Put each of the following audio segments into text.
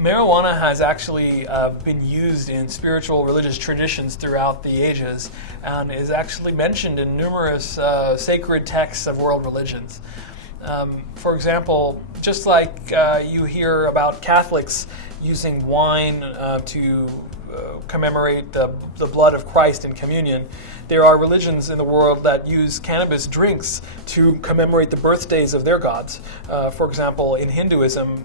Marijuana has actually been used in spiritual religious traditions throughout the ages and is actually mentioned in numerous sacred texts of world religions. For example, just like you hear about Catholics using wine to commemorate the blood of Christ in communion, there are religions in the world that use cannabis drinks to commemorate the birthdays of their gods. For example, in Hinduism,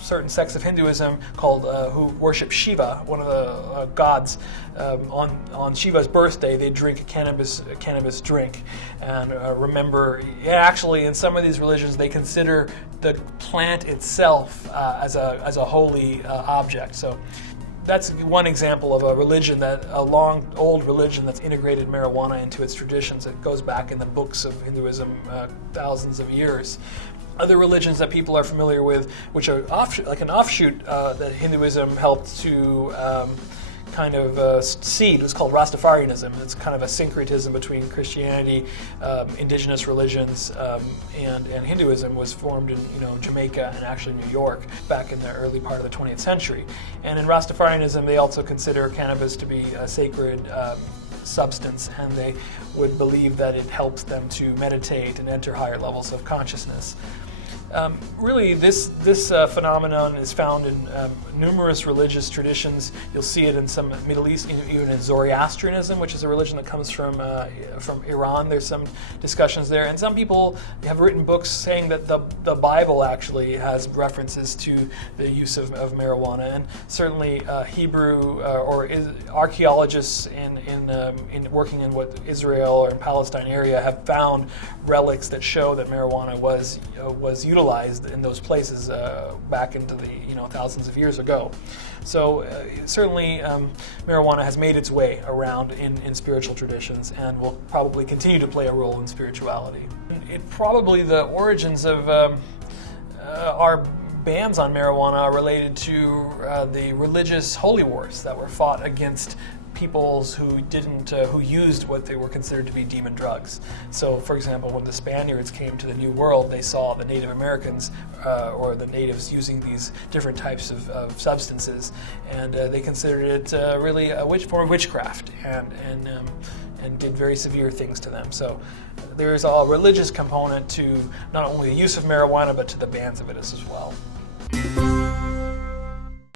certain sects of Hinduism called who worship Shiva, one of the gods, on Shiva's birthday, they drink a cannabis drink and remember. Actually, in some of these religions, they consider the plant itself as a holy object. So that's one example of a religion a long old religion that's integrated marijuana into its traditions. It goes back in the books of Hinduism thousands of years. Other religions that people are familiar with, which are like an offshoot that Hinduism helped to kind of seed, was called Rastafarianism. It's kind of a syncretism between Christianity, indigenous religions, and Hinduism. Was formed in Jamaica and actually New York back in the early part of the 20th century. And in Rastafarianism, they also consider cannabis to be a sacred substance, and they would believe that it helps them to meditate and enter higher levels of consciousness. Really, this phenomenon is found in numerous religious traditions. You'll see it in some Middle East, even in Zoroastrianism, which is a religion that comes from Iran. There's some discussions there, and some people have written books saying that the Bible actually has references to the use of marijuana, and certainly Hebrew or archaeologists in working in what Israel or in Palestine area have found relics that show that marijuana was utilized in those places back into the thousands of years ago. So certainly marijuana has made its way around in spiritual traditions and will probably continue to play a role in spirituality. Probably the origins of our bans on marijuana are related to the religious holy wars that were fought against peoples who used what they were considered to be demon drugs. So, for example, when the Spaniards came to the New World, they saw the Native Americans or the natives using these different types of substances, and they considered it really a form of witchcraft, and did very severe things to them. So there's a religious component to not only the use of marijuana, but to the bans of it as well.